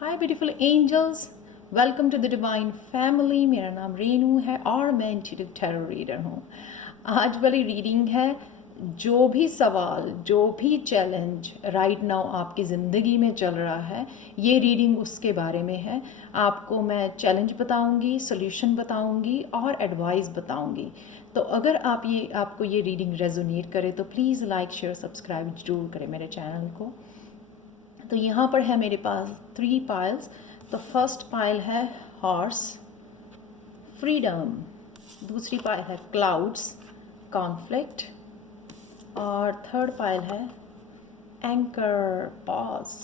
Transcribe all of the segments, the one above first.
Hi beautiful angels, welcome to the divine family. मेरा नाम रेनू है और मैं इंट्यूटिव टैरो रीडर हूँ। आज वाली रीडिंग है, जो भी सवाल, जो भी चैलेंज राइट नाउ आपकी ज़िंदगी में चल रहा है, ये रीडिंग उसके बारे में है। आपको मैं चैलेंज बताऊंगी, सोल्यूशन बताऊंगी और एडवाइस बताऊंगी। तो अगर आपको ये रीडिंग रेजोनेट करे तो प्लीज़ लाइक शेयर सब्सक्राइब जरूर करें मेरे चैनल को। तो यहाँ पर है मेरे पास 3 पाइल्स। तो फर्स्ट पाइल है हॉर्स, फ्रीडम। दूसरी पाइल है क्लाउड्स, कॉन्फ्लिक्ट। और थर्ड पाइल है एंकर, पॉज।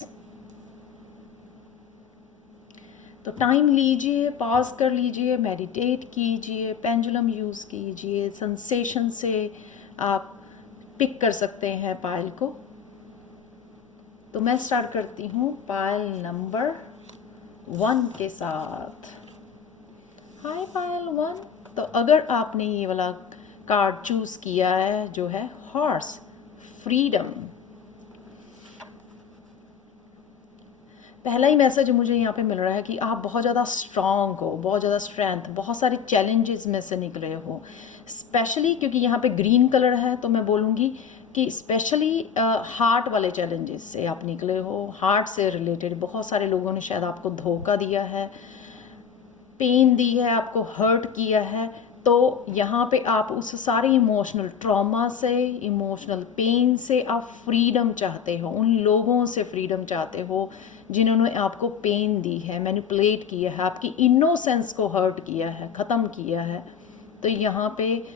तो टाइम लीजिए, पॉज कर लीजिए, मेडिटेट कीजिए, पेंडुलम यूज़ कीजिए, सेंसेशन से आप पिक कर सकते हैं पाइल को। तो मैं स्टार्ट करती हूँ पाइल नंबर 1 के साथ। हाय पाइल 1। तो अगर आपने ये वाला कार्ड चूज़ किया है जो है हॉर्स, फ्रीडम, पहला ही मैसेज मुझे यहाँ पे मिल रहा है कि आप बहुत ज़्यादा स्ट्रॉन्ग हो, बहुत ज़्यादा स्ट्रेंथ, बहुत सारे चैलेंजेस में से निकले हो। स्पेशली क्योंकि यहाँ पे ग्रीन कलर है तो मैं बोलूँगी कि स्पेशली हार्ट वाले चैलेंजेस से आप निकले हो। हार्ट से रिलेटेड बहुत सारे लोगों ने शायद आपको धोखा दिया है, पेन दी है, आपको हर्ट किया है। तो यहाँ पे आप उस सारे इमोशनल ट्रॉमा से, इमोशनल पेन से आप फ्रीडम चाहते हो। उन लोगों से फ्रीडम चाहते हो जिन्होंने आपको पेन दी है, मैनिपुलेट किया है, आपकी इनोसेंस को हर्ट किया है, ख़त्म किया है। तो यहाँ पे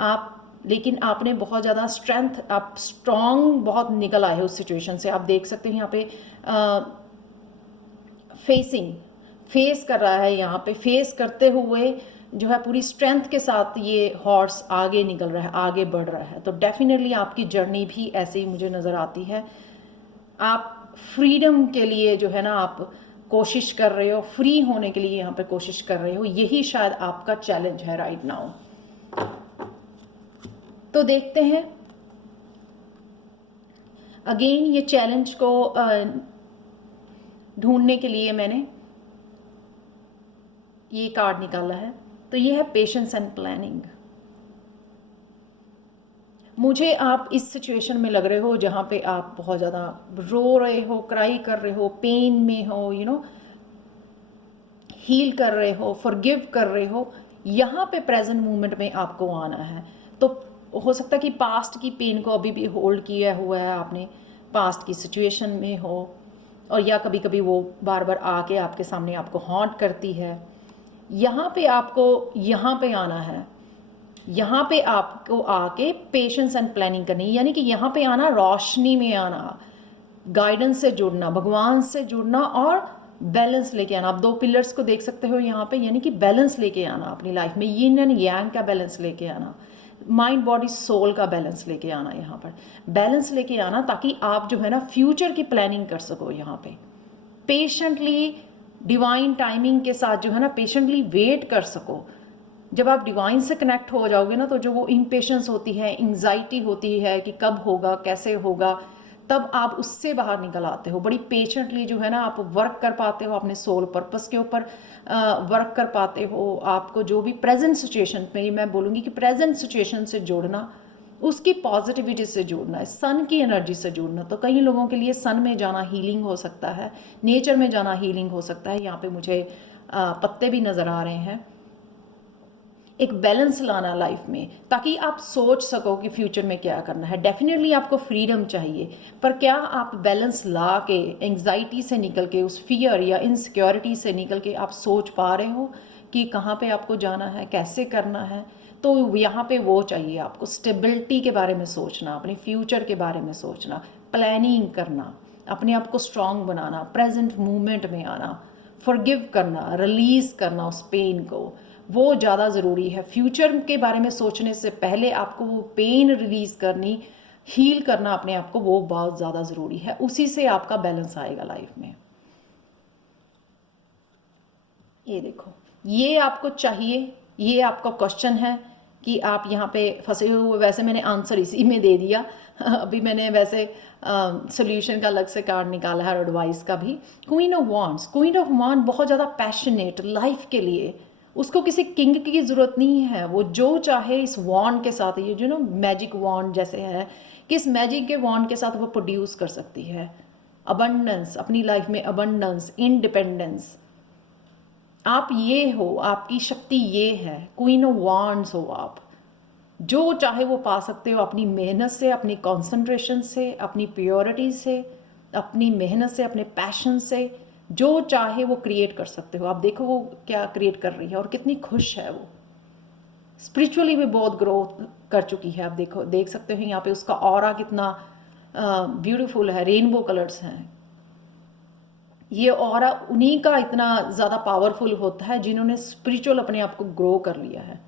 आप, लेकिन आपने बहुत ज़्यादा स्ट्रेंथ, आप स्ट्रॉन्ग बहुत निकल आए हो उस सिचुएशन से। आप देख सकते हो यहाँ पे फेस कर रहा है, यहाँ पे फेस करते हुए जो है पूरी स्ट्रेंथ के साथ ये हॉर्स आगे निकल रहा है, आगे बढ़ रहा है। तो डेफिनेटली आपकी जर्नी भी ऐसे ही मुझे नज़र आती है। आप फ्रीडम के लिए जो है ना, आप कोशिश कर रहे हो, फ्री होने के लिए यहाँ पे कोशिश कर रहे हो। यही शायद आपका चैलेंज है राइट नाउ। तो देखते हैं अगेन ये चैलेंज को ढूंढने के लिए मैंने ये कार्ड निकाला है। तो ये है पेशेंस एंड प्लानिंग। मुझे आप इस सिचुएशन में लग रहे हो जहाँ पे आप बहुत ज़्यादा रो रहे हो, क्राई कर रहे हो, पेन में हो, हील कर रहे हो, फॉरगिव कर रहे हो। यहाँ पे प्रेजेंट मोमेंट में आपको आना है। तो हो सकता है कि पास्ट की पेन को अभी भी होल्ड किया हुआ है आपने, पास्ट की सिचुएशन में हो, और या कभी कभी वो बार बार आके आपके सामने आपको हॉन्ट करती है। यहाँ पे आपको यहाँ पे आना है, यहाँ पे आपको आके पेशेंस एंड प्लानिंग करनी, यानी कि यहाँ पे आना, रोशनी में आना, गाइडेंस से जुड़ना, भगवान से जुड़ना और बैलेंस लेके आना। आप 2 पिलर्स को देख सकते हो यहाँ पे, यानी कि बैलेंस लेके आना अपनी लाइफ में, यिन एंड यांग का बैलेंस लेके आना, माइंड बॉडी सोल का बैलेंस लेके आना। यहाँ पर बैलेंस लेके आना ताकि आप जो है ना फ्यूचर की प्लानिंग कर सको। यहाँ पे पेशेंटली डिवाइन टाइमिंग के साथ जो है ना पेशेंटली वेट कर सको। जब आप डिवाइन से कनेक्ट हो जाओगे ना, तो जो वो इम्पेशंस होती है, एंग्जाइटी होती है कि कब होगा, कैसे होगा, तब आप उससे बाहर निकल आते हो। बड़ी पेशेंटली जो है ना आप वर्क कर पाते हो, अपने सोल पर्पस के ऊपर वर्क कर पाते हो। आपको जो भी प्रेजेंट सिचुएशन में, मैं बोलूँगी कि प्रेजेंट सिचुएशन से जोड़ना, उसकी पॉजिटिविटी से जोड़ना है, सन की एनर्जी से जोड़ना। तो कई लोगों के लिए सन में जाना हीलिंग हो सकता है, नेचर में जाना हीलिंग हो सकता है। यहाँ पे मुझे पत्ते भी नज़र आ रहे हैं। एक बैलेंस लाना लाइफ में, ताकि आप सोच सको कि फ्यूचर में क्या करना है। डेफिनेटली आपको फ्रीडम चाहिए, पर क्या आप बैलेंस ला के, एंग्जाइटी से निकल के, उस फियर या इनसिक्योरिटी से निकल के आप सोच पा रहे हो कि कहाँ पे आपको जाना है, कैसे करना है। तो यहाँ पे वो चाहिए आपको, स्टेबिलिटी के बारे में सोचना, अपने फ्यूचर के बारे में सोचना, प्लानिंग करना, अपने आप को स्ट्रांग बनाना, प्रेजेंट मूवमेंट में आना, फॉरगिव करना, रिलीज़ करना उस पेन को, वो ज़्यादा ज़रूरी है। फ्यूचर के बारे में सोचने से पहले आपको वो पेन रिलीज़ करनी, हील करना अपने आप को, वो बहुत ज़्यादा ज़रूरी है। उसी से आपका बैलेंस आएगा लाइफ में। ये देखो, ये आपको चाहिए, ये आपका क्वेश्चन है कि आप यहाँ पे फंसे हुए। वैसे मैंने आंसर इसी में दे दिया, अभी मैंने वैसे सोल्यूशन का अलग से कार्ड निकाला है और एडवाइस का भी। Queen of wands, queen of wand बहुत ज़्यादा पैशनेट लाइफ के लिए, उसको किसी किंग की ज़रूरत नहीं है, वो जो चाहे इस वांड के साथ, ये जो ना मैजिक वांड जैसे है कि इस मैजिक के वांड के साथ वो प्रोड्यूस कर सकती है अबंडेंस, अपनी लाइफ में अबंडेंस, इंडिपेंडेंस। आप ये हो, आपकी शक्ति ये है, क्वीन ऑफ वांड्स हो आप, जो चाहे वो पा सकते हो अपनी मेहनत से, अपनी कंसंट्रेशन से, अपनी प्योरिटी से, अपनी मेहनत से, अपने पैशन से, जो चाहे वो क्रिएट कर सकते हो। आप देखो वो क्या क्रिएट कर रही है और कितनी खुश है वो। स्पिरिचुअली भी बहुत ग्रोथ कर चुकी है। आप देखो, देख सकते हो यहाँ पे उसका ऑरा कितना ब्यूटीफुल है, रेनबो कलर्स हैं। ये ऑरा उन्हीं का इतना ज़्यादा पावरफुल होता है जिन्होंने स्पिरिचुअल अपने आप को ग्रो कर लिया है।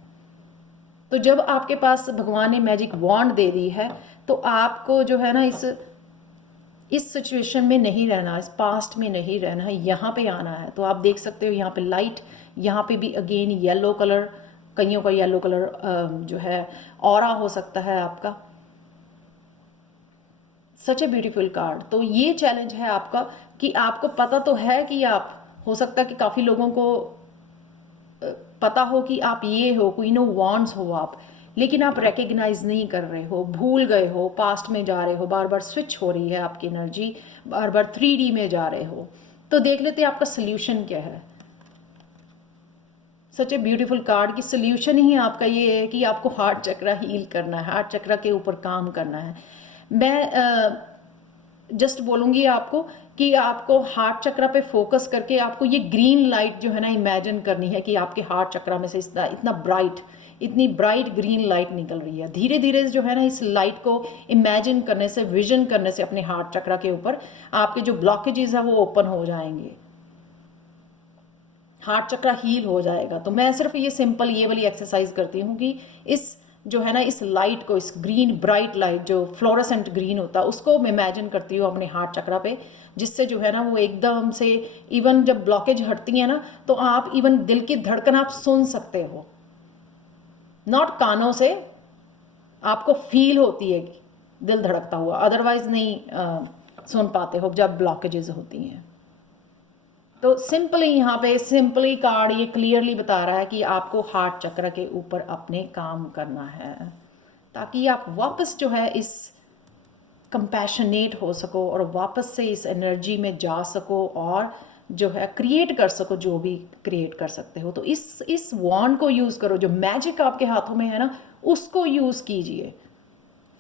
तो जब आपके पास भगवान ने मैजिक वॉन्ड दे दी है तो आपको जो है ना इस सिचुएशन में नहीं रहना, इस पास्ट में नहीं रहना है, यहाँ पे आना है। तो आप देख सकते हो यहाँ पे लाइट, यहाँ पे भी अगेन येलो कलर, कईयों का येलो कलर जो है ऑरा हो सकता है आपका। सच ए ब्यूटीफुल कार्ड। तो ये चैलेंज है आपका कि आपको पता तो है कि आप, हो सकता है कि काफ़ी लोगों को पता हो कि आप ये हो, क्वीन ऑफ वांड्स हो आप, लेकिन आप रिकग्नाइज नहीं कर रहे हो, भूल गए हो, पास्ट में जा रहे हो, बार बार स्विच हो रही है आपकी एनर्जी, बार बार 3D में जा रहे हो। तो देख लेते हैं आपका सोल्यूशन क्या है। सच ए ब्यूटीफुल कार्ड की सोल्यूशन ही आपका ये है कि आपको हार्ट चक्रा हील करना है, हार्ट चक्रा के ऊपर काम करना है। मैं जस्ट बोलूँगी आपको कि आपको हार्ट चक्रा पे फोकस करके आपको ये ग्रीन लाइट जो है ना इमेजिन करनी है कि आपके हार्ट चक्रा में से इतनी ब्राइट ग्रीन लाइट निकल रही है। धीरे धीरे जो है ना इस लाइट को इमेजिन करने से, विजन करने से अपने हार्ट चक्रा के ऊपर आपके जो ब्लॉकेजेस है वो ओपन हो जाएंगे, हार्ट चक्रा हील हो जाएगा। तो मैं सिर्फ ये सिंपल ये वाली एक्सरसाइज करती हूँ कि इस जो है ना इस लाइट को, इस ग्रीन ब्राइट लाइट जो फ्लोरोसेंट ग्रीन होता है उसको मैं इमेजिन करती हूँ अपने हार्ट चक्रा पे, जिससे जो है ना वो एकदम से इवन जब ब्लॉकेज हटती है ना तो आप इवन दिल की धड़कन आप सुन सकते हो, नॉट कानों से, आपको फील होती है दिल धड़कता हुआ, अदरवाइज नहीं सुन पाते हो जब ब्लॉकेजेस होती हैं। तो सिंपली यहाँ पे सिंपली कार्ड ये क्लियरली बता रहा है कि आपको हार्ट चक्र के ऊपर अपने काम करना है ताकि आप वापस जो है इस कंपैशनेट हो सको और वापस से इस एनर्जी में जा सको और जो है क्रिएट कर सको जो भी क्रिएट कर सकते हो। तो इस वॉन्ड को यूज़ करो, जो मैजिक आपके हाथों में है ना उसको यूज़ कीजिए।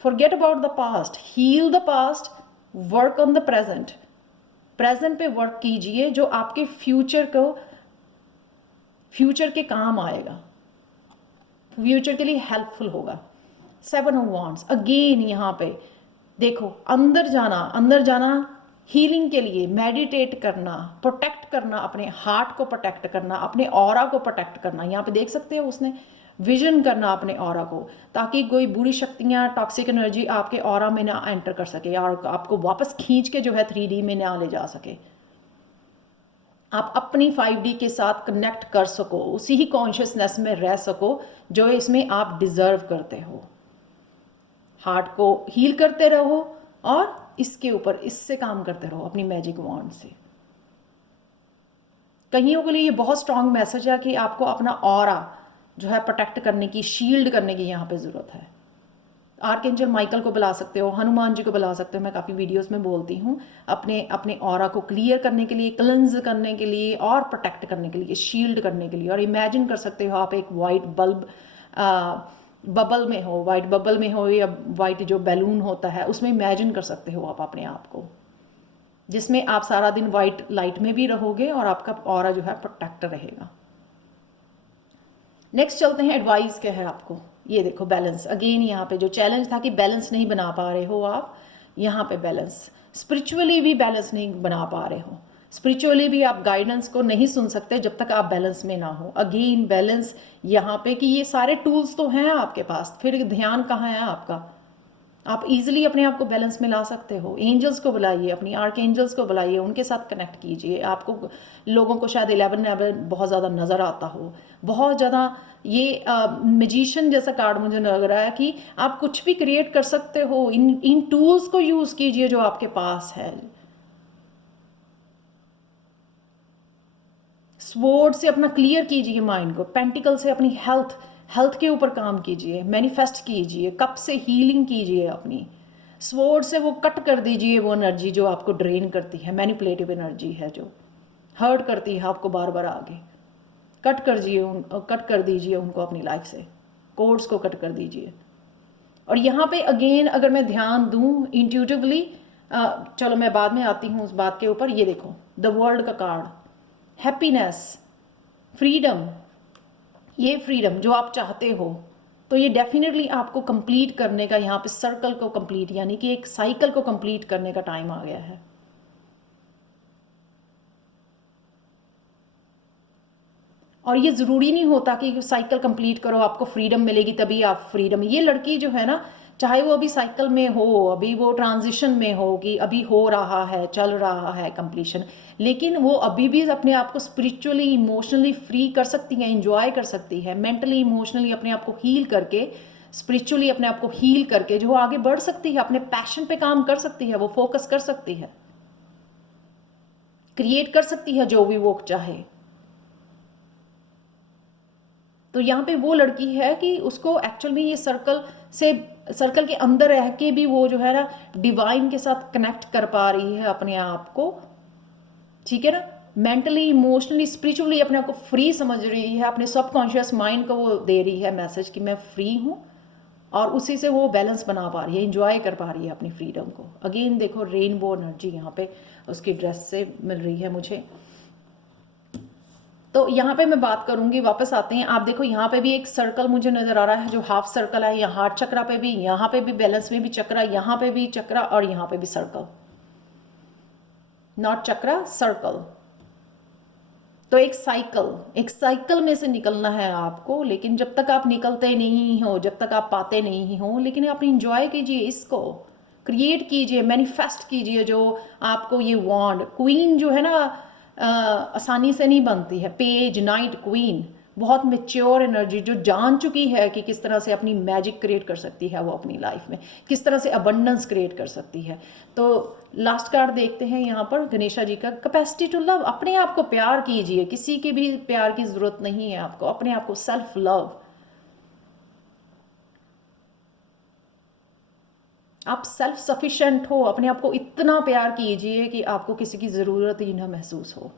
Forget about the past, heal the past, work on the present. Present पे वर्क कीजिए जो आपके फ्यूचर के काम आएगा, फ्यूचर के लिए हेल्पफुल होगा। 7 ऑफ वांड्स अगेन यहाँ पे देखो, अंदर जाना हीलिंग के लिए, मेडिटेट करना, प्रोटेक्ट करना, अपने हार्ट को प्रोटेक्ट करना, अपने ऑरा को प्रोटेक्ट करना। यहाँ पे देख सकते हो उसने विजन करना अपने ऑरा को, ताकि कोई बुरी शक्तियाँ, टॉक्सिक एनर्जी आपके ऑरा में ना एंटर कर सके और आपको वापस खींच के जो है 3D में ना ले जा सके। आप अपनी 5D के साथ कनेक्ट कर सको, उसी ही कॉन्शियसनेस में रह सको जो इसमें आप डिज़र्व करते हो। हार्ट को हील करते रहो और इसके ऊपर इससे काम करते रहो अपनी मैजिक वॉन्ड से। कईयों के लिए ये बहुत स्ट्रांग मैसेज है कि आपको अपना ऑरा जो है प्रोटेक्ट करने की, शील्ड करने की यहाँ पे ज़रूरत है। आर्कएंजल माइकल को बुला सकते हो, हनुमान जी को बुला सकते हो, मैं काफ़ी वीडियोस में बोलती हूँ, अपने ऑरा को क्लियर करने के लिए, क्लेंज करने के लिए और प्रोटेक्ट करने के लिए, शील्ड करने के लिए। और इमेजिन कर सकते हो आप एक वाइट बबल में हो, वाइट बबल में हो या वाइट जो बैलून होता है उसमें इमेजिन कर सकते हो आप अपने आप को, जिसमें आप सारा दिन वाइट लाइट में भी रहोगे और आपका ऑरा जो है प्रोटेक्ट रहेगा। नेक्स्ट चलते हैं, एडवाइस क्या है आपको। ये देखो बैलेंस, अगेन यहाँ पे जो चैलेंज था कि बैलेंस नहीं बना पा रहे हो आप, यहाँ पे बैलेंस, स्पिरिचुअली भी बैलेंस नहीं बना पा रहे हो, स्पिरिचुअली भी आप गाइडेंस को नहीं सुन सकते जब तक आप बैलेंस में ना हो। अगेन बैलेंस यहाँ पे कि ये सारे टूल्स तो हैं आपके पास, फिर ध्यान कहाँ है आपका, आप इजीली अपने आप को बैलेंस में ला सकते हो। एंजल्स को बुलाइए, अपनी आर्क एंजल्स को बुलाइए, उनके साथ कनेक्ट कीजिए। आपको लोगों को शायद 11 बहुत ज़्यादा नज़र आता हो, बहुत ज़्यादा ये मैजिशियन जैसा कार्ड मुझे लग रहा है कि आप कुछ भी क्रिएट कर सकते हो। इन टूल्स को यूज़ कीजिए जो आपके पास है। स्वॉर्ड से अपना क्लियर कीजिए माइंड को, पेंटिकल से अपनी हेल्थ के ऊपर काम कीजिए, मैनिफेस्ट कीजिए, कप से हीलिंग कीजिए अपनी। स्वॉर्ड से वो कट कर दीजिए वो एनर्जी जो आपको ड्रेन करती है, मैनिपुलेटिव एनर्जी है जो हर्ट करती है आपको बार बार आगे। कट कर दीजिए उनको अपनी लाइफ से, कोड्स को कट कर दीजिए। और यहाँ पे अगेन अगर मैं ध्यान दूँ इंट्यूटिवली, चलो मैं बाद में आती हूँ उस बात के ऊपर। ये देखो द वर्ल्ड का कार्ड, हैप्पीनेस, फ्रीडम, ये फ्रीडम जो आप चाहते हो, तो ये डेफिनेटली आपको कंप्लीट करने का, यहाँ पे सर्कल को कंप्लीट यानी कि एक साइकिल को कंप्लीट करने का टाइम आ गया है। और ये ज़रूरी नहीं होता कि साइकिल कंप्लीट करो आपको फ्रीडम मिलेगी तभी आप फ्रीडम। ये लड़की जो है ना, चाहे वो अभी साइकिल में हो, अभी वो ट्रांजिशन में हो कि अभी हो रहा है, चल रहा है कंप्लीशन, लेकिन वो अभी भी अपने आप को स्पिरिचुअली इमोशनली फ्री कर सकती है, इंजॉय कर सकती है, मेंटली इमोशनली अपने आप को हील करके, स्पिरिचुअली अपने आप को हील करके जो आगे बढ़ सकती है, अपने पैशन पे काम कर सकती है, वो फोकस कर सकती है, क्रिएट कर सकती है जो भी वो चाहे। तो यहाँ पे वो लड़की है कि उसको एक्चुअल में ये सर्कल के अंदर रह के भी वो जो है ना डिवाइन के साथ कनेक्ट कर पा रही है अपने आप को, ठीक है ना, मेंटली इमोशनली स्पिरिचुअली अपने आप को फ्री समझ रही है, अपने सबकॉन्शियस माइंड को वो दे रही है मैसेज कि मैं फ्री हूँ, और उसी से वो बैलेंस बना पा रही है, इंजॉय कर पा रही है अपनी फ्रीडम को। अगेन देखो रेनबो एनर्जी यहाँ पे उसकी ड्रेस से मिल रही है मुझे। तो यहाँ पे मैं बात करूँगी, वापस आते हैं। आप देखो यहाँ पे भी एक सर्कल मुझे नज़र आ रहा है जो हाफ सर्कल है, यहाँ हार्ट चक्रा पे भी, यहाँ पे भी बैलेंस में भी चक्रा, यहाँ पे भी चक्रा, और यहाँ पे भी सर्कल, नॉट चक्रा, सर्कल। तो एक साइकिल में से निकलना है आपको, लेकिन जब तक आप निकलते नहीं हो, जब तक आप पाते नहीं हो, लेकिन आप इंजॉय कीजिए, इसको क्रिएट कीजिए, मैनिफेस्ट कीजिए जो आपको ये वांड। क्वीन जो है ना आसानी से नहीं बनती है। पेज, नाइट, क्वीन, बहुत मेच्योर एनर्जी जो जान चुकी है कि किस तरह से अपनी मैजिक क्रिएट कर सकती है वो अपनी लाइफ में, किस तरह से अबंडेंस क्रिएट कर सकती है। तो लास्ट कार्ड देखते हैं यहाँ पर गणेशा जी का, कैपेसिटी टू लव। अपने आप को प्यार कीजिए, किसी के भी प्यार की ज़रूरत नहीं है आपको, अपने आप को सेल्फ लव। आप सेल्फ सफिशिएंट हो, अपने आप को इतना प्यार कीजिए कि आपको किसी की ज़रूरत ही ना महसूस हो।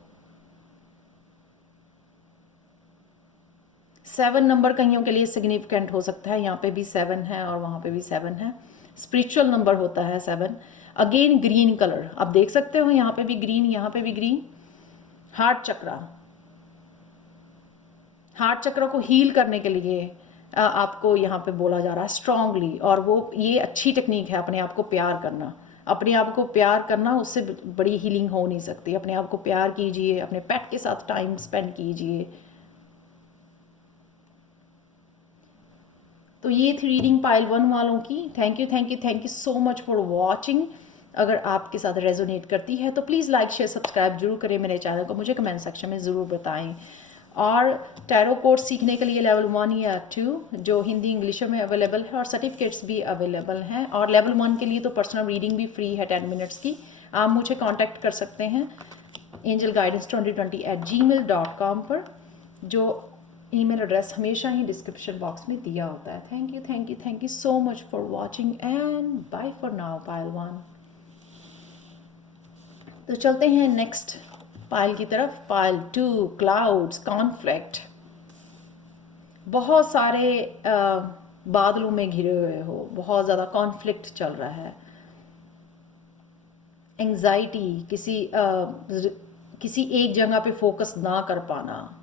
7 नंबर कईयों के लिए सिग्निफिकेंट हो सकता है, यहाँ पे भी 7 है और वहाँ पे भी 7 है, स्पिरिचुअल नंबर होता है 7। अगेन ग्रीन कलर आप देख सकते हो, यहाँ पे भी ग्रीन, यहाँ पे भी ग्रीन। हार्ट चक्र को हील करने के लिए आपको यहाँ पे बोला जा रहा है स्ट्रांगली, और वो ये अच्छी टेक्निक है अपने आप को प्यार करना। अपने आप को प्यार करना, उससे बड़ी हीलिंग हो नहीं सकती। अपने आप को प्यार कीजिए, अपने पेट के साथ टाइम स्पेंड कीजिए। तो ये थी रीडिंग पाइल 1 वालों की। Thank you so much for watching. अगर आपके साथ रेजोनेट करती है तो प्लीज़ लाइक शेयर सब्सक्राइब जरूर करें मेरे चैनल को, मुझे कमेंट सेक्शन में ज़रूर बताएं। और टैरो कोर्स सीखने के लिए लेवल 1 या 2 जो हिंदी इंग्लिश में अवेलेबल है, और सर्टिफिकेट्स भी अवेलेबल हैं। और लेवल 1 के लिए तो पर्सनल रीडिंग भी फ्री है 10 मिनट्स की। आप मुझे कॉन्टैक्ट कर सकते हैं angelguidance2020@gmail.com पर, जो ईमेल एड्रेस हमेशा ही डिस्क्रिप्शन बॉक्स में दिया होता है। Thank you so much for watching and bye for now पाइल 1। तो चलते हैं नेक्स्ट पाइल की तरफ, पाइल 2, क्लाउड्स, कॉन्फ्लिक्ट। बहुत सारे बादलों में घिरे हुए हो, बहुत ज़्यादा कॉन्फ्लिक्ट चल रहा है, एंग्जाइटी, किसी एक जगह पे फोकस ना कर पाना,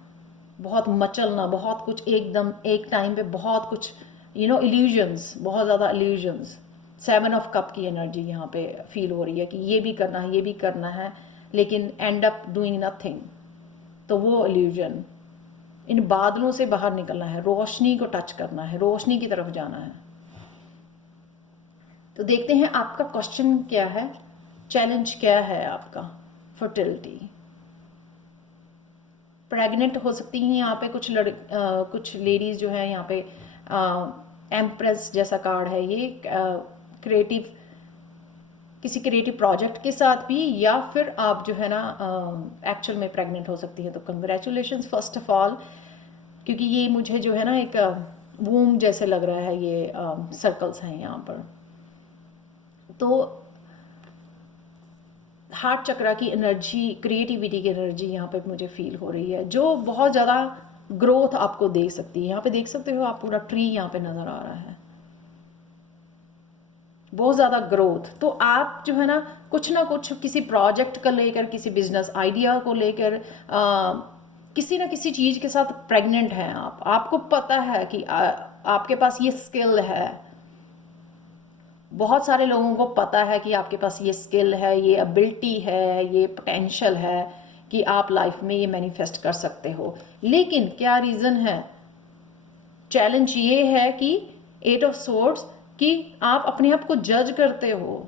बहुत मचलना, बहुत कुछ एकदम एक टाइम पे बहुत कुछ, इल्यूजन्स, बहुत ज़्यादा इल्यूजन्स। 7 ऑफ कप की एनर्जी यहाँ पे फील हो रही है कि ये भी करना है लेकिन एंड अप डूइंग नथिंग। तो वो इल्यूजन, इन बादलों से बाहर निकलना है, रोशनी को टच करना है, रोशनी की तरफ जाना है। तो देखते हैं आपका क्वेश्चन क्या है, चैलेंज क्या है आपका। फर्टिलिटी, प्रेग्नेंट हो सकती हैं यहाँ पे कुछ लेडीज़ जो है यहाँ पे। एम्प्रेस जैसा कार्ड है ये, क्रिएटिव, किसी क्रिएटिव प्रोजेक्ट के साथ भी, या फिर आप जो है ना एक्चुअल में प्रेग्नेंट हो सकती हैं। तो कंग्रेचुलेशंस फर्स्ट ऑफ ऑल, क्योंकि ये मुझे जो है ना एक वूम जैसे लग रहा है, ये सर्कल्स हैं यहाँ पर। तो हार्ट चक्रा की एनर्जी, क्रिएटिविटी की एनर्जी यहाँ पे मुझे फील हो रही है, जो बहुत ज़्यादा ग्रोथ आपको दे सकती है। यहाँ पे देख सकते हो आप, पूरा ट्री यहाँ पे नज़र आ रहा है, बहुत ज़्यादा ग्रोथ। तो आप जो है ना कुछ किसी प्रोजेक्ट को लेकर, किसी बिजनेस आइडिया को लेकर, किसी ना किसी चीज़ के साथ प्रेग्नेंट हैं आप। आपको पता है कि आपके पास ये स्किल है। बहुत सारे लोगों को पता है कि आपके पास ये स्किल है, ये एबिलिटी है, ये पोटेंशियल है कि आप लाइफ में ये मैनिफेस्ट कर सकते हो। लेकिन क्या रीज़न है? चैलेंज ये है कि 8 ऑफ सोर्ड्स, कि आप अपने आप को जज करते हो।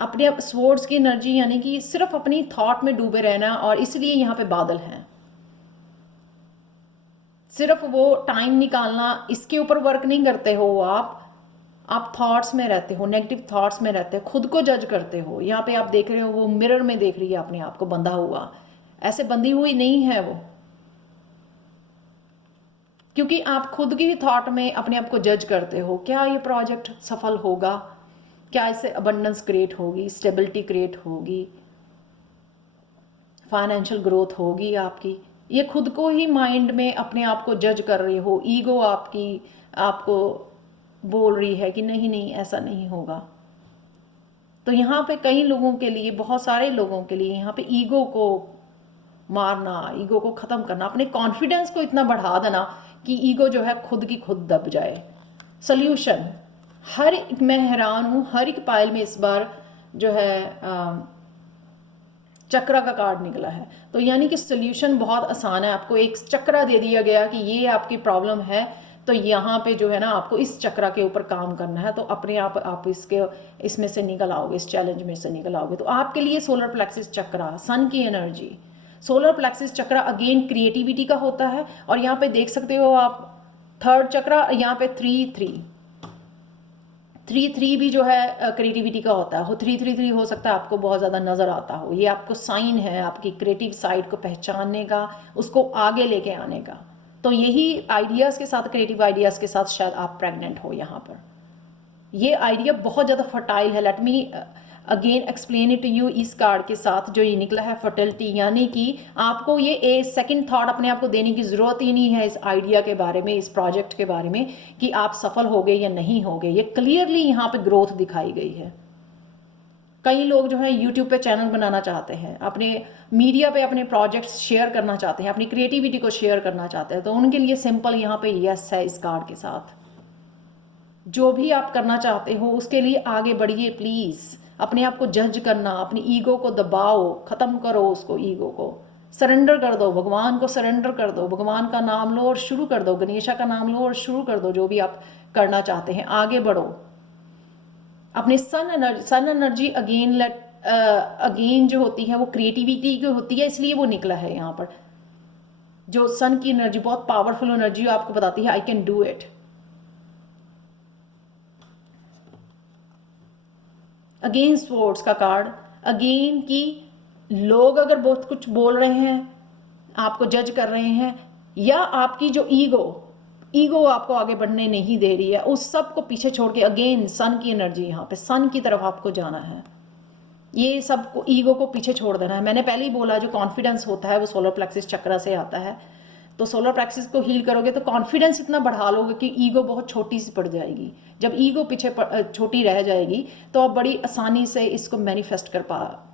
अपने आप स्वॉर्ड्स की एनर्जी, यानी कि सिर्फ अपनी थॉट में डूबे रहना, और इसलिए यहाँ पे बादल हैं। सिर्फ वो टाइम निकालना, इसके ऊपर वर्क नहीं करते हो आप थॉट्स में रहते हो, नेगेटिव थॉट्स में रहते हो, खुद को जज करते हो। यहाँ पे आप देख रहे हो, वो मिरर में देख रही है अपने आप को बंधा हुआ। ऐसे बंधी हुई नहीं है वो, क्योंकि आप खुद की थॉट में अपने आप को जज करते हो। क्या ये प्रोजेक्ट सफल होगा? क्या इससे अबंडेंस क्रिएट होगी, स्टेबिलिटी क्रिएट होगी, फाइनेंशियल ग्रोथ होगी आपकी? ये खुद को ही माइंड में अपने आप को जज कर रहे हो। ईगो आपको बोल रही है कि नहीं नहीं, ऐसा नहीं होगा। तो यहाँ पे कई लोगों के लिए, बहुत सारे लोगों के लिए यहाँ पे ईगो को मारना, ईगो को ख़त्म करना, अपने कॉन्फिडेंस को इतना बढ़ा देना कि ईगो जो है खुद की खुद दब जाए। सल्यूशन, हर एक, मैं हैरान हूँ, हर एक पाइल में इस बार जो है चक्रा का कार्ड निकला है। तो यानी कि सल्यूशन बहुत आसान है। आपको एक चक्रा दे दिया गया कि ये आपकी प्रॉब्लम है, तो यहाँ पे जो है ना आपको इस चक्रा के ऊपर काम करना है। तो अपने आप इसमें से निकल आओगे, इस चैलेंज में से निकल आओगे। तो आपके लिए सोलर प्लेक्सिस चक्रा, सन की एनर्जी, सोलर प्लेक्सिस चक्रा अगेन क्रिएटिविटी का होता है। और यहाँ पे देख सकते हो आप थर्ड चक्रा, यहाँ पे 3-3 भी जो है क्रिएटिविटी का होता है। हो 3-3 हो सकता है आपको बहुत ज़्यादा नज़र आता हो। ये आपको साइन है आपकी क्रिएटिव साइड को पहचानने का, उसको आगे लेके आने का। तो यही आइडियाज़ के साथ, क्रिएटिव आइडियाज़ के साथ शायद आप प्रेग्नेंट हो यहाँ पर। ये आइडिया बहुत ज़्यादा फर्टाइल है। Let me again explain it to you. इस कार्ड के साथ जो ये निकला है फर्टिलिटी, यानी कि आपको ये सेकंड थॉट अपने आप को देने की ज़रूरत ही नहीं है इस आइडिया के बारे में, इस प्रोजेक्ट के बारे में, कि आप सफल हो गए या नहीं हो गए। ये क्लियरली यहाँ पे ग्रोथ दिखाई गई है। कई लोग जो है यूट्यूब पे चैनल बनाना चाहते हैं, अपने मीडिया पे अपने प्रोजेक्ट्स शेयर करना चाहते हैं, अपनी क्रिएटिविटी को शेयर करना चाहते हैं। तो उनके लिए सिंपल यहाँ पे यस है इस कार्ड के साथ। जो भी आप करना चाहते हो उसके लिए आगे बढ़िए प्लीज़। अपने आप को जज करना, अपनी ईगो को दबाओ, ख़त्म करो उसको, ईगो को सरेंडर कर दो, भगवान को सरेंडर कर दो, भगवान का नाम लो और शुरू कर दो, गणेशा का नाम लो और शुरू कर दो। जो भी आप करना चाहते हैं आगे बढ़ो। अपने सन एनर्जी अगेन जो होती है वो क्रिएटिविटी की होती है, इसलिए वो निकला है यहाँ पर। जो सन की एनर्जी बहुत पावरफुल एनर्जी आपको बताती है I can do it. Again swords का कार्ड, अगेन कि लोग अगर बहुत कुछ बोल रहे हैं, आपको जज कर रहे हैं, या आपकी जो ईगो आपको आगे बढ़ने नहीं दे रही है, उस सब को पीछे छोड़ के अगेन सन की एनर्जी, यहाँ पे सन की तरफ आपको जाना है। ये सब को, ईगो को पीछे छोड़ देना है। मैंने पहले ही बोला जो कॉन्फिडेंस होता है वो सोलर प्लेक्सिस चक्रा से आता है। तो सोलर प्लेक्सिस को हील करोगे तो कॉन्फिडेंस इतना बढ़ा लोगे कि ईगो बहुत छोटी सी पड़ जाएगी। जब ईगो पीछे छोटी रह जाएगी तो आप बड़ी आसानी से इसको मैनिफेस्ट कर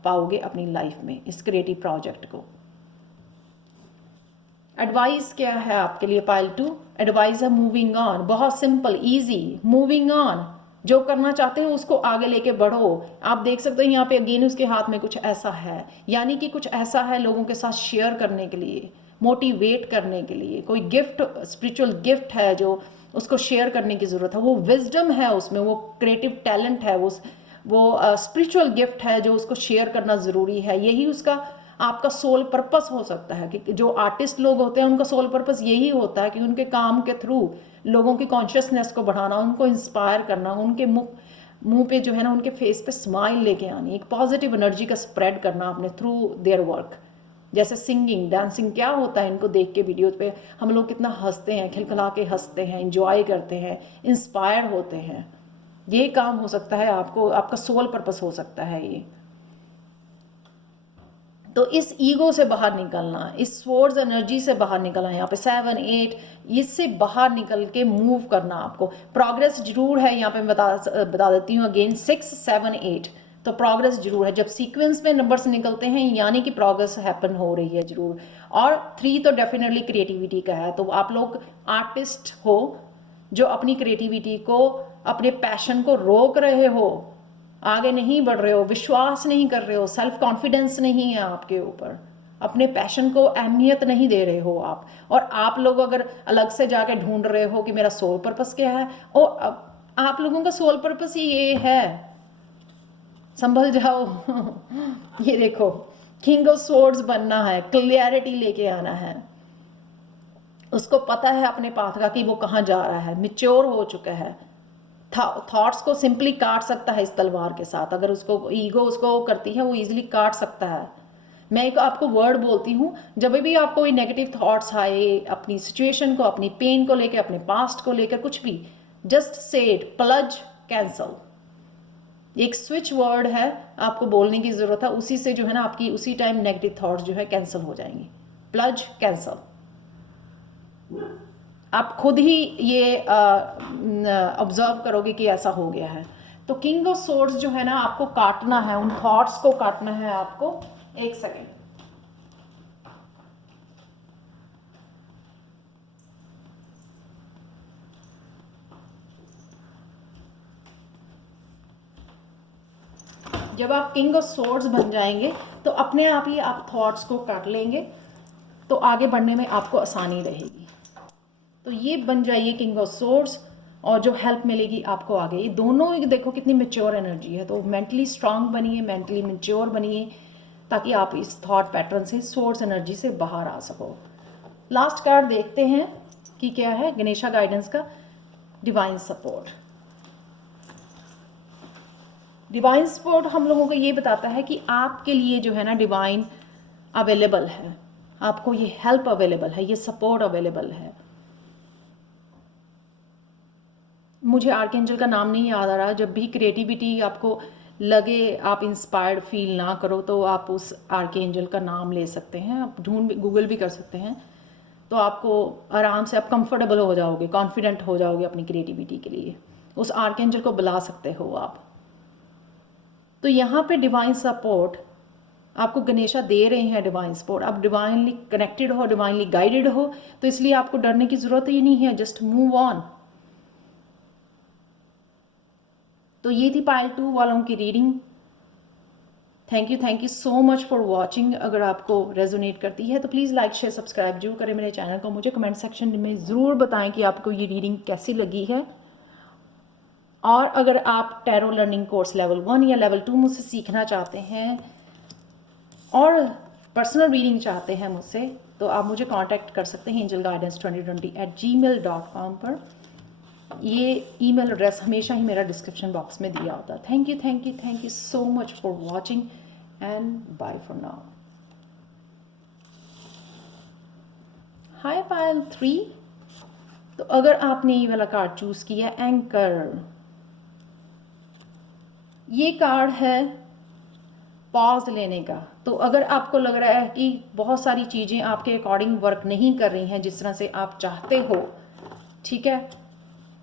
पाओगे अपनी लाइफ में, इस क्रिएटिव प्रोजेक्ट को। एडवाइस क्या है आपके लिए पाइल 2? एडवाइस है मूविंग ऑन। बहुत सिंपल, इजी, मूविंग ऑन। जो करना चाहते हो उसको आगे लेके बढ़ो। आप देख सकते हो यहाँ पे अगेन उसके हाथ में कुछ ऐसा है, यानी कि कुछ ऐसा है लोगों के साथ शेयर करने के लिए। मोटिवेट करने के लिए, कोई गिफ्ट, स्पिरिचुअल गिफ्ट है जो उसको शेयर करने की ज़रूरत है, वो विजडम है उसमें, वो क्रिएटिव टैलेंट है, वो स्पिरिचुअल गिफ्ट है जो उसको शेयर करना ज़रूरी है। यही उसका आपका सोल पर्पस हो सकता है कि जो आर्टिस्ट लोग होते हैं उनका सोल पर्पस यही होता है कि उनके काम के थ्रू लोगों की कॉन्शियसनेस को बढ़ाना, उनको इंस्पायर करना, उनके मुंह पे जो है ना, उनके फेस पे स्माइल लेके आनी, एक पॉजिटिव एनर्जी का स्प्रेड करना अपने थ्रू देयर वर्क। जैसे सिंगिंग, डांसिंग, क्या होता है इनको देख के वीडियो पे हम लोग कितना हंसते हैं, खिलखिला के हंसते हैं, इंजॉय करते हैं, इंस्पायर होते हैं। ये काम हो सकता है आपको, आपका सोल पर्पस हो सकता है ये। तो इस ईगो से बाहर निकलना, इस स्वॉर्ड्स एनर्जी से बाहर निकलना, यहाँ पे 7, 8, इससे बाहर निकल के मूव करना आपको। प्रोग्रेस जरूर है, यहाँ पे मैं बता देती हूँ अगेन, 6, 7, 8, तो प्रोग्रेस जरूर है। जब सीक्वेंस में नंबर्स निकलते हैं यानी कि प्रोग्रेस हैपन हो रही है जरूर। और 3 तो डेफिनेटली क्रिएटिविटी का है। तो आप लोग आर्टिस्ट हो जो अपनी क्रिएटिविटी को, अपने पैशन को रोक रहे हो, आगे नहीं बढ़ रहे हो, विश्वास नहीं कर रहे हो, सेल्फ कॉन्फिडेंस नहीं है आपके ऊपर, अपने पैशन को अहमियत नहीं दे रहे हो आप, और आप लोग अगर अलग से जाके ढूंढ रहे हो कि मेरा सोल पर्पस क्या है, और आप लोगों का सोल पर्पस ही ये है, संभल जाओ। ये देखो, किंग ऑफ स्वॉर्ड्स बनना है, क्लियरिटी लेके आना है, उसको पता है अपने पाथ का कि वो कहाँ जा रहा है, मिच्योर हो चुका है, थॉट्स को सिंपली काट सकता है इस तलवार के साथ। अगर उसको ईगो उसको करती है, वो इजीली काट सकता है। मैं एक आपको वर्ड बोलती हूँ, जब भी आपको कोई नेगेटिव थॉट्स आए अपनी सिचुएशन को, अपनी पेन को लेकर, अपने पास्ट को लेकर, कुछ भी, just say it, plunge, cancel. एक स्विच वर्ड है, आपको बोलने की ज़रूरत है, उसी से जो है ना आपकी उसी टाइम नेगेटिव थॉट्स जो है कैंसिल हो जाएंगी। Plunge, cancel. आप खुद ही ये ऑब्जर्व करोगे कि ऐसा हो गया है। तो किंग ऑफ सोर्ड्स जो है ना, आपको काटना है, उन थॉट्स को काटना है आपको। एक सेकेंड, जब आप किंग ऑफ सोर्ड्स बन जाएंगे तो अपने आप ही आप थॉट्स को काट लेंगे, तो आगे बढ़ने में आपको आसानी रहेगी। तो ये बन जाइए किंग ऑफ सोर्ड्स, और जो हेल्प मिलेगी आपको आगे। ये दोनों देखो कितनी मेच्योर एनर्जी है। तो मेंटली स्ट्रांग बनिए, मेंटली मेच्योर बनिए, ताकि आप इस थॉट पैटर्न से, सोर्स एनर्जी से बाहर आ सको। लास्ट कार्ड देखते हैं कि क्या है गणेशा गाइडेंस का। Divine support. डिवाइन सपोर्ट हम लोगों को ये बताता है कि आपके लिए जो है ना डिवाइन अवेलेबल है, आपको ये हेल्प अवेलेबल है, ये सपोर्ट अवेलेबल है। मुझे आर्कएंजल का नाम नहीं याद आ रहा। जब भी क्रिएटिविटी आपको लगे, आप इंस्पायर्ड फील ना करो, तो आप उस आर्कएंजल का नाम ले सकते हैं, आप गूगल भी कर सकते हैं। तो आपको आराम से आप कंफर्टेबल हो जाओगे, कॉन्फिडेंट हो जाओगे अपनी क्रिएटिविटी के लिए। उस आर्कएंजल को बुला सकते हो आप। तो यहाँ पे डिवाइन सपोर्ट आपको गणेशा दे रहे हैं, डिवाइन सपोर्ट। आप डिवाइनली कनेक्टेड हो, डिवाइनली गाइडेड हो, तो इसलिए आपको डरने की ज़रूरत ही नहीं है। Just move on. तो ये थी पाइल 2 वालों की reading. Thank you so much for watching. अगर आपको रेजोनेट करती है तो प्लीज़ लाइक, शेयर, सब्सक्राइब जरूर करें मेरे चैनल को। मुझे कमेंट सेक्शन में ज़रूर बताएं कि आपको ये रीडिंग कैसी लगी है। और अगर आप टैरो लर्निंग कोर्स लेवल 1 या लेवल 2 मुझसे सीखना चाहते हैं और पर्सनल रीडिंग चाहते हैं मुझसे, तो आप मुझे कांटेक्ट कर सकते हैं angelguidance2020@gmail.com पर। ये ईमेल एड्रेस हमेशा ही मेरा डिस्क्रिप्शन बॉक्स में दिया होता है। Thank you so much for watching and bye for now. हाय पायल 3। तो अगर आपने ये वाला कार्ड चूज़ किया, एंकर, ये कार्ड है पॉज लेने का। तो अगर आपको लग रहा है कि बहुत सारी चीज़ें आपके अकॉर्डिंग वर्क नहीं कर रही हैं जिस तरह से आप चाहते हो, ठीक है,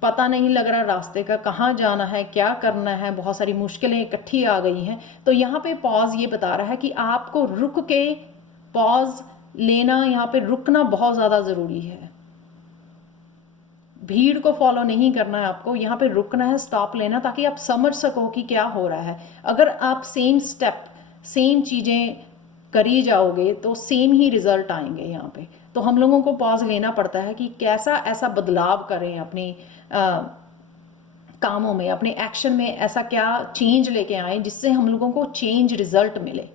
पता नहीं लग रहा रास्ते का, कहाँ जाना है, क्या करना है, बहुत सारी मुश्किलें इकट्ठी आ गई हैं, तो यहाँ पे पॉज ये बता रहा है कि आपको रुक के पॉज लेना, यहाँ पे रुकना बहुत ज़्यादा ज़रूरी है। भीड़ को फॉलो नहीं करना है आपको, यहाँ पे रुकना है, स्टॉप लेना, ताकि आप समझ सको कि क्या हो रहा है। अगर आप सेम स्टेप, सेम चीज़ें करी जाओगे तो सेम ही रिजल्ट आएंगे यहाँ पे। तो हम लोगों को पॉज लेना पड़ता है कि कैसा ऐसा बदलाव करें अपनी कामों में, अपने एक्शन में, ऐसा क्या चेंज लेके आए जिससे हम लोगों को चेंज रिजल्ट मिले।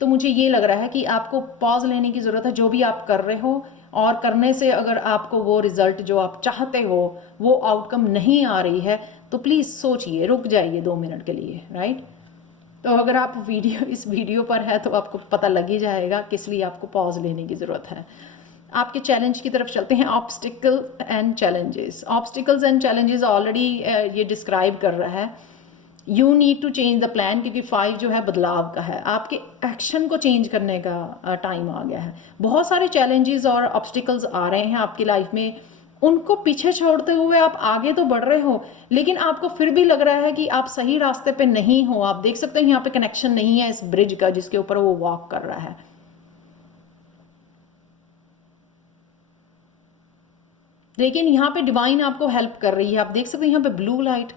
तो मुझे ये लग रहा है कि आपको पॉज लेने की ज़रूरत है जो भी आप कर रहे हो, और करने से अगर आपको वो रिज़ल्ट जो आप चाहते हो वो आउटकम नहीं आ रही है तो प्लीज़ सोचिए, रुक जाइए 2 मिनट के लिए, राइट। तो अगर आप इस वीडियो पर है तो आपको पता लग ही जाएगा किस लिए आपको पॉज लेने की ज़रूरत है। आपके चैलेंज की तरफ चलते हैं, obstacle and challenges. Obstacles and challenges already ये डिस्क्राइब कर रहा है। You need to change the plan, क्योंकि 5 जो है बदलाव का है, आपके एक्शन को चेंज करने का टाइम आ गया है। बहुत सारे चैलेंजेस और ऑब्स्टिकल्स आ रहे हैं आपकी लाइफ में, उनको पीछे छोड़ते हुए आप आगे तो बढ़ रहे हो, लेकिन आपको फिर भी लग रहा है कि आप सही रास्ते पे नहीं हो। आप देख सकते हैं यहाँ पे कनेक्शन नहीं है इस ब्रिज का जिसके ऊपर वो वॉक कर रहा है। लेकिन यहाँ पे डिवाइन आपको हेल्प कर रही है। आप देख सकते हैं यहाँ पे ब्लू लाइट,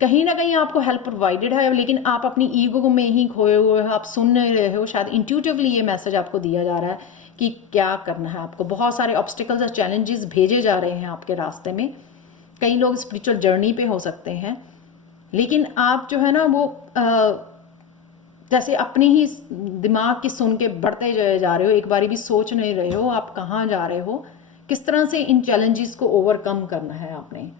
कहीं ना कहीं आपको हेल्प प्रोवाइडेड है, लेकिन आप अपनी ईगो में ही खोए हुए हो, आप सुन नहीं रहे हो। शायद इंट्यूटिवली ये मैसेज आपको दिया जा रहा है कि क्या करना है आपको। बहुत सारे ऑब्स्टिकल्स और चैलेंजेस भेजे जा रहे हैं आपके रास्ते में। कई लोग स्पिरिचुअल जर्नी पे हो सकते हैं, लेकिन आप जो है ना वो जैसे अपनी ही दिमाग की सुन के बढ़ते जा रहे हो, एक बारी भी सोच नहीं रहे हो आप कहाँ जा रहे हो, किस तरह से इन चैलेंजेस को ओवरकम करना है आपने।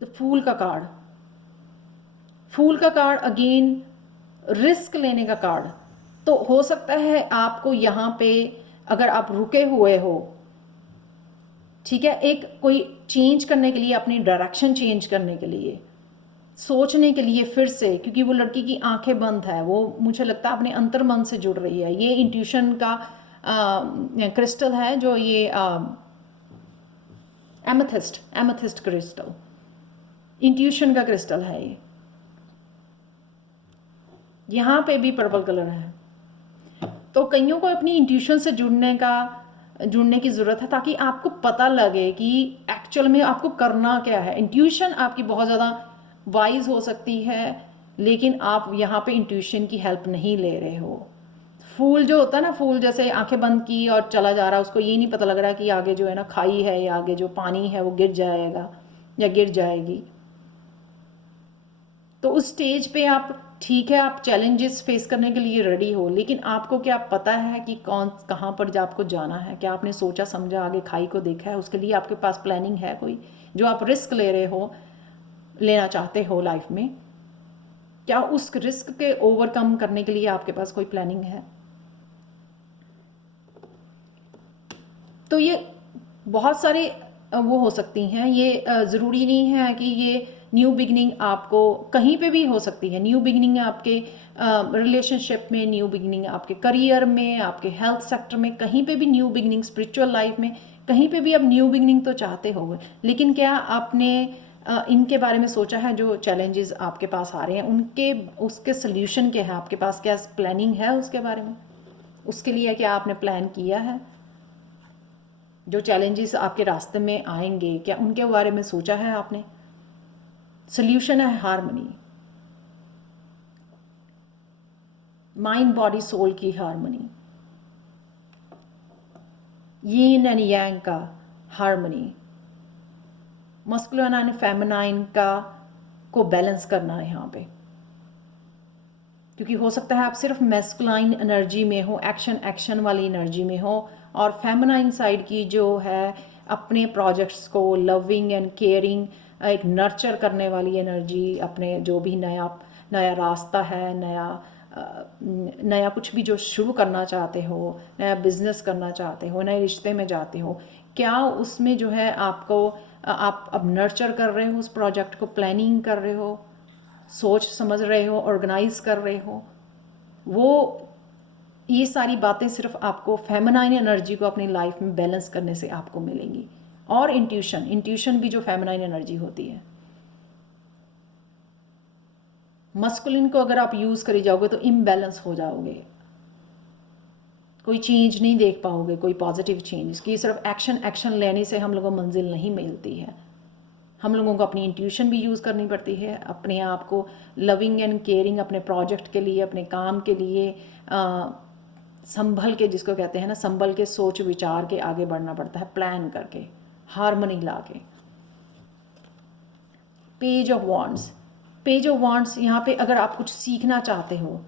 तो फूल का कार्ड अगेन रिस्क लेने का कार्ड। तो हो सकता है आपको यहाँ पे अगर आप रुके हुए हो, ठीक है, एक कोई चेंज करने के लिए, अपनी डायरेक्शन चेंज करने के लिए, सोचने के लिए फिर से, क्योंकि वो लड़की की आंखें बंद है, वो मुझे लगता है अपने अंतर मन से जुड़ रही है। ये इंट्यूशन का क्रिस्टल है, जो ये एमेथिस्ट क्रिस्टल, इंट्यूशन का क्रिस्टल है ये। यहाँ पे भी पर्पल कलर है। तो कईयों को अपनी इंट्यूशन से जुड़ने की ज़रूरत है, ताकि आपको पता लगे कि एक्चुअल में आपको करना क्या है। इंट्यूशन आपकी बहुत ज़्यादा वाइज हो सकती है, लेकिन आप यहाँ पे इंट्यूशन की हेल्प नहीं ले रहे हो। फूल जो होता है ना, फूल जैसे आंखें बंद की और चला जा रहा है, उसको ये नहीं पता लग रहा कि आगे जो है ना खाई है, या आगे जो पानी है वो गिर जाएगा या गिर जाएगी। तो उस स्टेज पे आप, ठीक है, आप चैलेंजेस फेस करने के लिए रेडी हो, लेकिन आपको क्या पता है कि कहाँ पर आपको जाना है? क्या आपने सोचा समझा, आगे खाई को देखा है? उसके लिए आपके पास प्लानिंग है कोई? जो आप रिस्क ले रहे हो, लेना चाहते हो लाइफ में, क्या उस रिस्क के ओवरकम करने के लिए आपके पास कोई प्लानिंग है? तो ये बहुत सारे वो हो सकती हैं। ये ज़रूरी नहीं है कि ये न्यू बिगनिंग आपको कहीं पे भी हो सकती है। न्यू बिगनिंग आपके रिलेशनशिप में, न्यू बिगनिंग आपके करियर में, आपके हेल्थ सेक्टर में, कहीं पे भी न्यू बिगनिंग, स्पिरिचुअल लाइफ में कहीं पे भी आप न्यू बिगनिंग तो चाहते हो, लेकिन क्या आपने इनके बारे में सोचा है? जो चैलेंजेस आपके पास आ रहे हैं उनके उसके सोल्यूशन क्या है आपके पास? क्या प्लानिंग है उसके बारे में? उसके लिए क्या आपने प्लान किया है? जो चैलेंजेस आपके रास्ते में आएंगे, क्या उनके बारे में सोचा है आपने? सोल्यूशन है हार्मनी, माइंड बॉडी सोल की हार्मनी, यीन एंड यांग का हार्मनी, मस्कुलिन एंड फेमिनाइन का को बैलेंस करना है यहाँ पे। क्योंकि हो सकता है आप सिर्फ मैस्कुलाइन एनर्जी में हो, एक्शन वाली एनर्जी में हो, और फेमिनाइन साइड की जो है अपने प्रोजेक्ट्स को लविंग एंड केयरिंग, एक नर्चर करने वाली एनर्जी, अपने जो भी नया रास्ता है, नया कुछ भी जो शुरू करना चाहते हो, नया बिजनेस करना चाहते हो, नए रिश्ते में जाते हो, क्या उसमें जो है आपको आप अब नर्चर कर रहे हो उस प्रोजेक्ट को, प्लानिंग कर रहे हो, सोच समझ रहे हो, ऑर्गेनाइज कर रहे हो? वो ये सारी बातें सिर्फ आपको फेमिनाइन एनर्जी को अपनी लाइफ में बैलेंस करने से आपको मिलेंगी। और इंट्यूशन भी जो फेमिनाइन एनर्जी होती है, मस्कुलिन को अगर आप यूज़ करी जाओगे तो इम्बैलेंस हो जाओगे, कोई चेंज नहीं देख पाओगे, कोई पॉजिटिव चेंज की। सिर्फ एक्शन लेने से हम लोगों को मंजिल नहीं मिलती है, हम लोगों को अपनी इंट्यूशन भी यूज़ करनी पड़ती है, अपने आप को लविंग एंड केयरिंग अपने प्रोजेक्ट के लिए, अपने काम के लिए संभल के, जिसको कहते हैं ना, संभल के सोच विचार के आगे बढ़ना पड़ता है, प्लान करके, हारमोनी ला के। Page of wands, page of wands यहाँ पे अगर आप कुछ सीखना चाहते हो,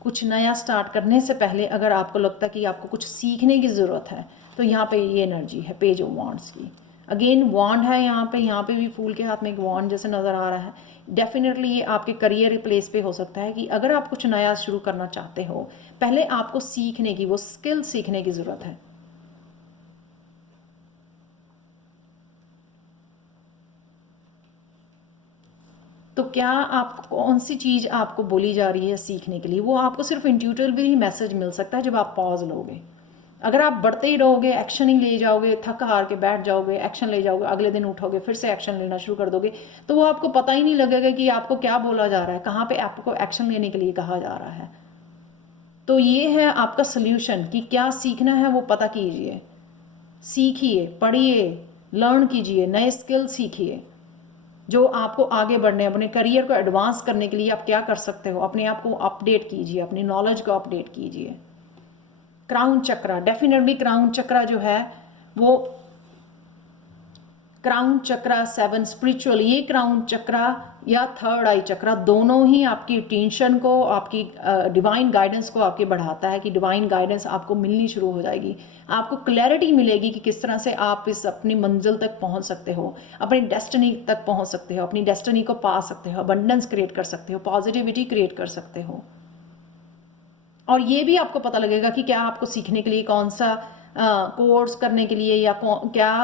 कुछ नया स्टार्ट करने से पहले अगर आपको लगता है कि आपको कुछ सीखने की ज़रूरत है, तो यहाँ पे ये एनर्जी है पेज ऑफ वॉन्ड्स की। अगेन वॉन्ड है यहाँ पे भी फूल के हाथ में एक वॉन्ड जैसे नज़र आ रहा है। डेफिनेटली ये आपके करियर प्लेस पे हो सकता है कि अगर आप कुछ नया शुरू करना चाहते हो, पहले आपको सीखने की, वो स्किल सीखने की ज़रूरत है। तो क्या आप, कौन सी चीज़ आपको बोली जा रही है सीखने के लिए, वो आपको सिर्फ इंट्यूटिवली ही मैसेज मिल सकता है जब आप पॉज लोगे। अगर आप बढ़ते ही रहोगे, एक्शन ही ले जाओगे, थक हार के बैठ जाओगे, एक्शन ले जाओगे, अगले दिन उठोगे फिर से एक्शन लेना शुरू कर दोगे, तो वो आपको पता ही नहीं लगेगा कि आपको क्या बोला जा रहा है, कहाँ पे आपको एक्शन लेने के लिए कहा जा रहा है। तो ये है आपका सोल्यूशन कि क्या सीखना है वो पता कीजिए, सीखिए, पढ़िए, लर्न कीजिए, नए स्किल सीखिए जो आपको आगे बढ़ने, अपने करियर को एडवांस करने के लिए आप क्या कर सकते हो, अपने आप को अपडेट कीजिए, अपनी नॉलेज को अपडेट कीजिए। क्राउन चक्रा, डेफिनेटली क्राउन चक्रा जो है वो क्राउन चक्रा 7 स्पिरिचुअल, ये क्राउन चक्रा या थर्ड आई चक्रा दोनों ही आपकी टेंशन को, आपकी डिवाइन गाइडेंस को आपके बढ़ाता है कि डिवाइन गाइडेंस आपको मिलनी शुरू हो जाएगी। आपको क्लैरिटी मिलेगी कि किस तरह से आप इस अपनी मंजिल तक पहुंच सकते हो, अपनी डेस्टिनी तक पहुंच सकते हो, अपनी डेस्टिनी को पा सकते हो, अबंडेंस क्रिएट कर सकते हो, पॉजिटिविटी क्रिएट कर सकते हो। और ये भी आपको पता लगेगा कि क्या आपको सीखने के लिए कौन सा कोर्स करने के लिए या क्या